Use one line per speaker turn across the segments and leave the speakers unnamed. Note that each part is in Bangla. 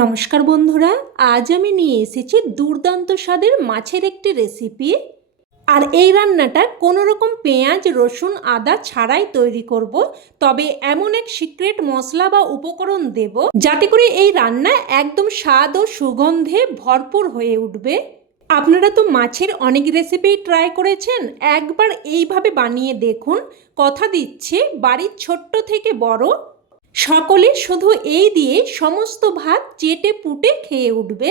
নমস্কার বন্ধুরা, আজ আমি নিয়ে এসেছি দুর্দান্ত স্বাদের মাছের একটি রেসিপি আর এই রান্নাটা কোনো রকম পেঁয়াজ, রসুন, আদা ছাড়াই তৈরি করব, তবে এমন এক সিক্রেট মশলা বা উপকরণ দেব, যাতে করে এই রান্না একদম স্বাদ ও সুগন্ধে ভরপুর হয়ে উঠবে। আপনারা তো মাছের অনেক রেসিপি ট্রাই করেছেন, একবার এইভাবে বানিয়ে দেখুন। কথা দিচ্ছে, বাড়ির ছোট্ট থেকে বড়। সকলে শুধু এই দিয়ে সমস্ত ভাত চেটে পুটে খেয়ে উঠবে।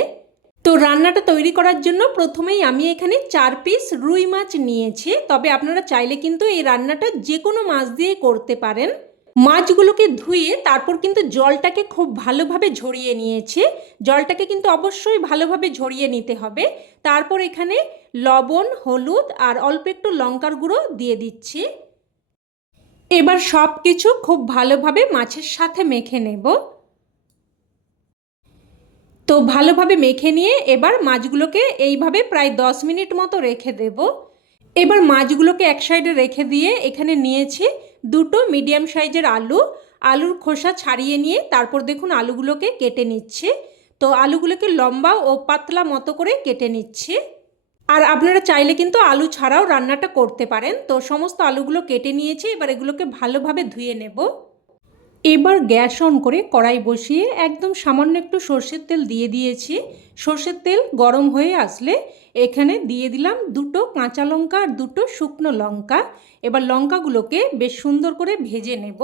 তো রান্নাটা তৈরি করার জন্য প্রথমেই আমি এখানে চার পিস রুই মাছ নিয়েছি। তবে আপনারা চাইলে কিন্তু এই রান্নাটা যে কোনো মাছ দিয়ে করতে পারেন। মাছগুলোকে ধুয়ে তারপর কিন্তু জলটাকে খুব ভালোভাবে ঝরিয়ে নিয়েছে। জলটাকে কিন্তু অবশ্যই ভালোভাবে ঝরিয়ে নিতে হবে। তারপর এখানে লবণ, হলুদ আর অল্প একটু লঙ্কার গুঁড়ো দিয়ে দিচ্ছি। এবার সব কিছু খুব ভালোভাবে মাছের সাথে মেখে নেব। তো ভালোভাবে মেখে নিয়ে এবার মাছগুলোকে এইভাবে প্রায় দশ মিনিট মতো রেখে দেব। এবার মাছগুলোকে এক সাইডে রেখে দিয়ে এখানে নিয়েছি দুটো মিডিয়াম সাইজের আলু। আলুর খোসা ছাড়িয়ে নিয়ে তারপর দেখুন আলুগুলোকে কেটে নিচ্ছে। তো আলুগুলোকে লম্বা ও পাতলা মতো করে কেটে নিচ্ছে। আর আপনারা চাইলে কিন্তু আলু ছাড়াও রান্নাটা করতে পারেন। তো সমস্ত আলুগুলো কেটে নিয়েছি, এবার এগুলোকে ভালোভাবে ধুয়ে নেব। এবার গ্যাস অন করে কড়াই বসিয়ে একদম সামান্য একটু সর্ষের তেল দিয়ে দিয়েছি। সর্ষের তেল গরম হয়ে আসলে এখানে দিয়ে দিলাম দুটো কাঁচা লঙ্কা আর দুটো শুকনো লঙ্কা। এবার লঙ্কাগুলোকে বেশ সুন্দর করে ভেজে নেব।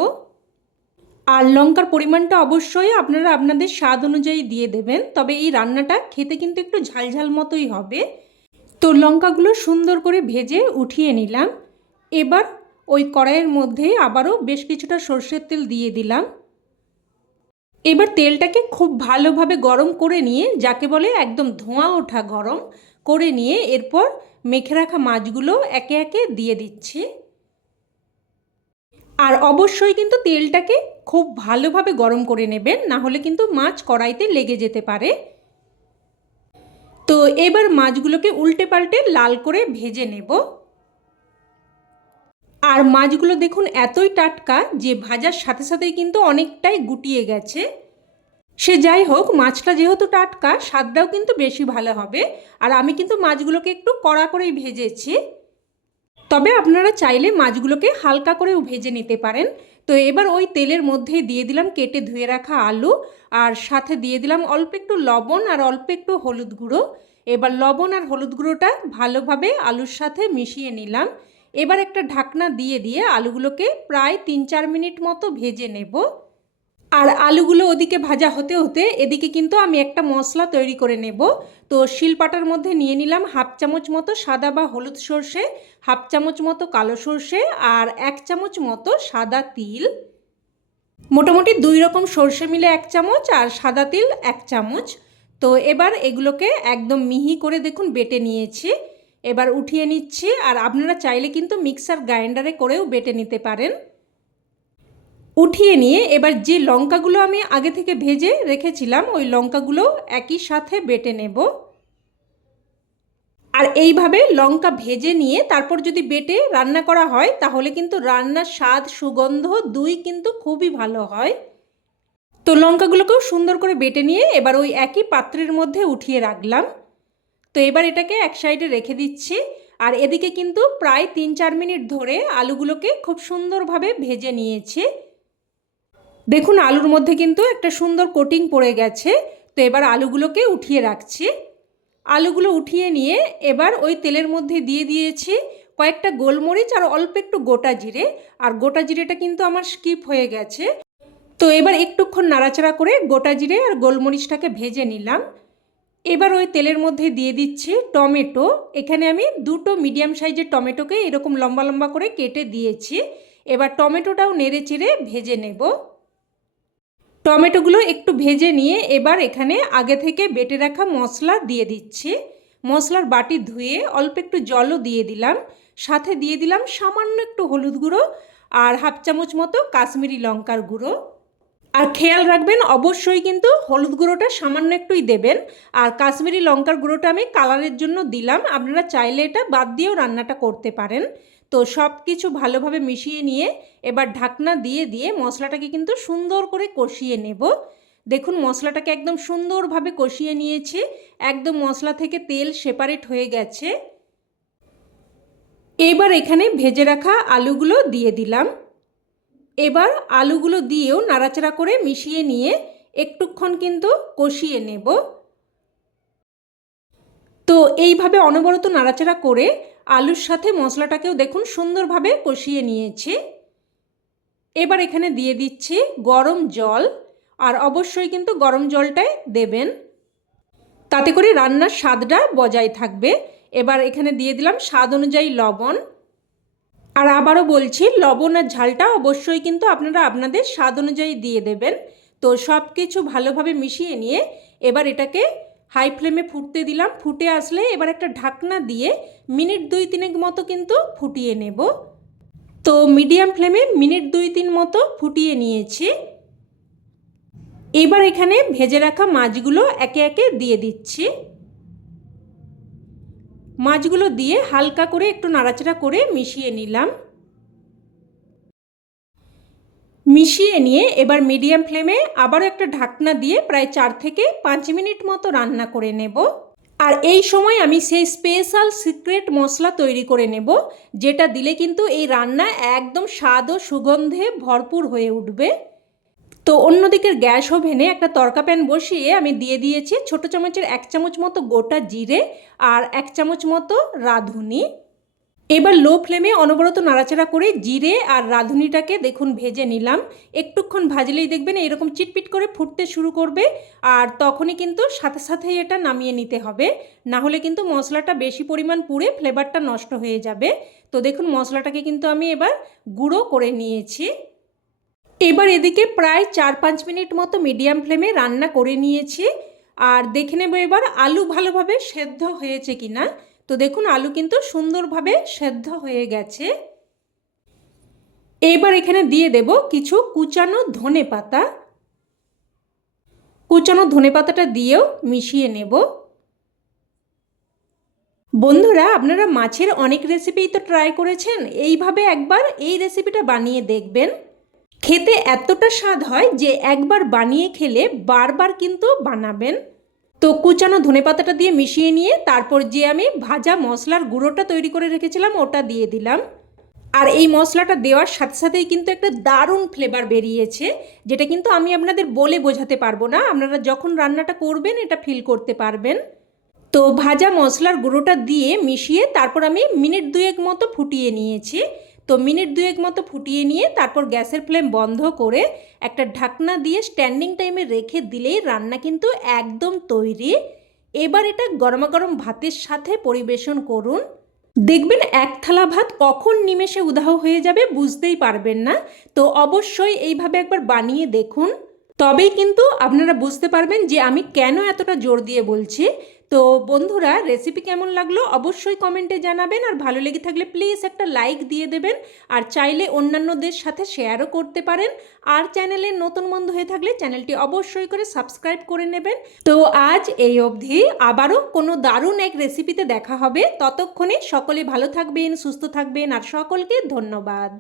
আর লঙ্কার পরিমাণটা অবশ্যই আপনারা আপনাদের স্বাদ অনুযায়ী দিয়ে দেবেন, তবে এই রান্নাটা খেতে কিন্তু একটু ঝালঝাল মতোই হবে। তো লঙ্কাগুলো সুন্দর করে ভেজে উঠিয়ে নিলাম। এবার ওই কড়াইয়ের মধ্যে আবারও বেশ কিছুটা সর্ষের তেল দিয়ে দিলাম। এবার তেলটাকে খুব ভালোভাবে গরম করে নিয়ে, যাকে বলে একদম ধোঁয়া ওঠা গরম, করে নিয়ে এরপর মেখে রাখা মাছগুলো একে একে দিয়ে দিচ্ছি। আর অবশ্যই কিন্তু তেলটাকে খুব ভালোভাবে গরম করে নেবেন, না হলে কিন্তু মাছ কড়াইতে লেগে যেতে পারে। তো এবার মাছগুলোকে উল্টে পাল্টে লাল করে ভেজে নেব। আর মাছগুলো দেখুন এতই টাটকা যে ভাজার সাথে সাথেই কিন্তু অনেকটাই গুটিয়ে গেছে। সে যাই হোক, মাছটা যেহেতু টাটকা, স্বাদটাও কিন্তু বেশি ভালো হবে। আর আমি কিন্তু মাছগুলোকে একটু কড়া করেই ভেজেছি। তবে আপনারা চাইলে মাছগুলোকে হালকা করেও ভেজে নিতে পারেন। তো এবার ওই তেলের মধ্যে দিয়ে দিলাম কেটে ধুয়ে রাখা আলু আর সাথে দিয়ে দিলাম অল্প একটু লবণ আর অল্প একটু হলুদ গুঁড়ো। এবার লবণ আর হলুদ গুঁড়োটা ভালোভাবে আলুর সাথে মিশিয়ে নিলাম। এবার একটা ঢাকনা দিয়ে দিয়ে আলুগুলোকে প্রায় তিন চার মিনিট মতো ভেজে নেব। আর আলুগুলো ওদিকে ভাজা হতে হতে এদিকে কিন্তু আমি একটা মশলা তৈরি করে নেব। তো শিলপাটার মধ্যে নিয়ে নিলাম হাফ চামচ মতো সাদা বা হলুদ সর্ষে, হাফ চামচ মতো কালো সর্ষে আর এক চামচ মতো সাদা তিল। মোটামুটি দুই রকম সর্ষে মিলে এক চামচ আর সাদা তিল এক চামচ। তো এবার এগুলোকে একদম মিহি করে দেখুন বেটে নিয়েছি। এবার উঠিয়ে নিচ্ছি আর আপনারা চাইলে কিন্তু মিক্সার গ্রাইন্ডারে করেও বেটে নিতে পারেন। উঠিয়ে নিয়ে এবার যে লঙ্কাগুলো আমি আগে থেকে ভেজে রেখেছিলাম, ওই লঙ্কাগুলো একই সাথে বেটে নেব। আর এইভাবে লঙ্কা ভেজে নিয়ে তারপর যদি বেটে রান্না করা হয়, তাহলে কিন্তু রান্নার স্বাদ, সুগন্ধ দুই কিন্তু খুবই ভালো হয়। তো লঙ্কাগুলোকেও সুন্দর করে বেটে নিয়ে এবার ওই একই পাত্রের মধ্যে উঠিয়ে রাখলাম। তো এবার এটাকে এক সাইডে রেখে দিচ্ছি। আর এদিকে কিন্তু প্রায় তিন চার মিনিট ধরে আলুগুলোকে খুব সুন্দরভাবে ভেজে নিয়েছে। দেখুন, আলুর মধ্যে কিন্তু একটা সুন্দর কোটিং পড়ে গেছে। তো এবার আলুগুলোকে উঠিয়ে রাখছি। আলুগুলো উঠিয়ে নিয়ে এবার ওই তেলের মধ্যে দিয়ে দিয়েছি কয়েকটা গোলমরিচ আর অল্প একটু গোটা জিরে। আর গোটা জিরেটা কিন্তু আমার স্কিপ হয়ে গেছে। তো এবার একটুক্ষণ নাড়াচাড়া করে গোটা জিরে আর গোলমরিচটাকে ভেজে নিলাম। এবার ওই তেলের মধ্যে দিয়ে দিচ্ছি টমেটো। এখানে আমি দুটো মিডিয়াম সাইজের টমেটোকে এরকম লম্বা লম্বা করে কেটে দিয়েছি। এবার টমেটোটাও নেড়ে চেড়ে ভেজে নেব। টমেটোগুলো একটু ভেজে নিয়ে এবার এখানে আগে থেকে বেটে রাখা মশলা দিয়ে দিচ্ছি। মশলার বাটি ধুয়ে অল্প একটু জলও দিয়ে দিলাম। সাথে দিয়ে দিলাম সামান্য একটু হলুদ গুঁড়ো আর হাফ চামচ মতো কাশ্মীরি লঙ্কার গুঁড়ো। আর খেয়াল রাখবেন, অবশ্যই কিন্তু হলুদ গুঁড়োটা সামান্য একটুই দেবেন। আর কাশ্মীরি লঙ্কার গুঁড়োটা আমি কালারের জন্য দিলাম। আপনারা চাইলে এটা বাদ দিয়েও রান্নাটা করতে পারেন। তো সব কিছু ভালোভাবে মিশিয়ে নিয়ে এবার ঢাকনা দিয়ে দিয়ে মশলাটাকে কিন্তু সুন্দর করে কষিয়ে নেব। দেখুন, মশলাটাকে একদম সুন্দরভাবে কষিয়ে নিয়েছি। একদম মশলা থেকে তেল সেপারেট হয়ে গেছে। এবার এখানে ভেজে রাখা আলুগুলো দিয়ে দিলাম। এবার আলুগুলো দিয়েও নাড়াচাড়া করে মিশিয়ে নিয়ে একটুক্ষণ কিন্তু কষিয়ে নেব। তো এইভাবে অনবরত নাড়াচাড়া করে আলুর সাথে মশলাটাকেও দেখুন সুন্দরভাবে কষিয়ে নিয়েছে। এবার এখানে দিয়ে দিচ্ছি গরম জল, আর অবশ্যই কিন্তু গরম জলটাই দেবেন। তাতে করে রান্নার স্বাদটা বজায় থাকবে। এবার এখানে দিয়ে দিলাম স্বাদ অনুযায়ী লবণ। আর আবারও বলছি, লবণ আর ঝালটা অবশ্যই কিন্তু আপনারা আপনাদের স্বাদ অনুযায়ী দিয়ে দেবেন। তো সব কিছু ভালোভাবে মিশিয়ে নিয়ে এবার এটাকে হাই ফ্লেমে ফুটতে দিলাম। ফুটে আসলে এবার একটা ঢাকনা দিয়ে মিনিট দুই তিনেক মতো কিন্তু ফুটিয়ে নেব। তো মিডিয়াম ফ্লেমে মিনিট দুই তিন মতো ফুটিয়ে নিয়েছি। এবার এখানে ভেজে রাখা মাছগুলো একে একে দিয়ে দিচ্ছি। মাছগুলো দিয়ে হালকা করে একটু নাড়াচাড়া করে মিশিয়ে নিলাম। মিশিয়ে নিয়ে এবার মিডিয়াম ফ্লেমে আবারও একটা ঢাকনা দিয়ে প্রায় চার থেকে পাঁচ মিনিট মতো রান্না করে নেব। আর এই সময় আমি সেই স্পেশাল সিক্রেট মশলা তৈরি করে নেব, যেটা দিলে কিন্তু এই রান্না একদম স্বাদ ও সুগন্ধে ভরপুর হয়ে উঠবে। তো অন্যদিকের গ্যাস ওভেনে একটা তরকা প্যান বসিয়ে আমি দিয়ে দিয়েছি ছোটো চামচের এক চামচ মতো গোটা জিরে আর এক চামচ মতো রাঁধুনি। এবার লো ফ্লেমে অনবরত নাড়াচাড়া করে জিরে আর রাঁধুনিটাকে দেখুন ভেজে নিলাম। একটুক্ষণ ভাজলেই দেখবেন এরকম চিটপিট করে ফুটতে শুরু করবে আর তখনই কিন্তু সাথে সাথেই এটা নামিয়ে নিতে হবে। না হলে কিন্তু মশলাটা বেশি পরিমাণ পুড়ে ফ্লেভারটা নষ্ট হয়ে যাবে। তো দেখুন মশলাটাকে কিন্তু আমি এবার গুঁড়ো করে নিয়েছি। এবার এদিকে প্রায় চার পাঁচ মিনিট মতো মিডিয়াম ফ্লেমে রান্না করে নিয়েছি। আর দেখে নেব এবার আলু ভালোভাবে সেদ্ধ হয়েছে কি না তো দেখুন, আলু কিন্তু সুন্দরভাবে সেদ্ধ হয়ে গেছে। এবার এখানে দিয়ে দেব কিছু কুচানো ধনে পাতা। কুচানো ধনে পাতাটা দিয়েও মিশিয়ে নেব। বন্ধুরা, আপনারা মাছের অনেক রেসিপিই তো ট্রাই করেছেন, এইভাবে একবার এই রেসিপিটা বানিয়ে দেখবেন। খেতে এতটা স্বাদ হয় যে একবার বানিয়ে খেলে বারবার কিন্তু বানাবেন। তো কুচানো ধনে পাতাটা দিয়ে মিশিয়ে নিয়ে তারপর যে আমি ভাজা মশলার গুঁড়োটা তৈরি করে রেখেছিলাম, ওটা দিয়ে দিলাম। আর এই মশলাটা দেওয়ার সাথে সাথেই কিন্তু একটা দারুণ ফ্লেভার বেরিয়েছে, যেটা কিন্তু আমি আপনাদের বলে বোঝাতে পারব না। আপনারা যখন রান্নাটা করবেন, এটা ফিল করতে পারবেন। তো ভাজা মশলার গুঁড়োটা দিয়ে মিশিয়ে তারপর আমি মিনিট দুয়েক মতো ফুটিয়ে নিয়েছি। তো মিনিট দুয়েক মতো ফুটিয়ে নিয়ে তারপর গ্যাসের ফ্লেম বন্ধ করে একটা ঢাকনা দিয়ে স্ট্যান্ডিং টাইমে রেখে দিলেই রান্না কিন্তু একদম তৈরি। এবার এটা গরমা গরম ভাতের সাথে পরিবেশন করুন। দেখবেন এক থালা ভাত কখন নিমেষে উদাহ হয়ে যাবে বুঝতেই পারবেন না। তো অবশ্যই এইভাবে একবার বানিয়ে দেখুন। তবেই কিন্তু আপনারা বুঝতে পারবেন যে আমি কেন এতটা জোর দিয়ে বলছি। তো বন্ধুরা রেসিপি কেমন লাগল অবশ্যই কমেন্টে জানাবেন। আর ভালো লেগে থাকলে প্লিজ একটা লাইক দিয়ে দেবেন। আর চাইলে অন্যান্যদের সাথে শেয়ারও করতে পারেন। আর চ্যানেলে নতুন বন্ধু হয়ে থাকলে চ্যানেলটি অবশ্যই করে সাবস্ক্রাইব করে নেবেন। তো আজ এই অবধি। আবারও কোনো দারুণ এক রেসিপিতে দেখা হবে। ততক্ষণে সকলে ভালো থাকবেন, সুস্থ থাকবেন। আর সকলকে ধন্যবাদ।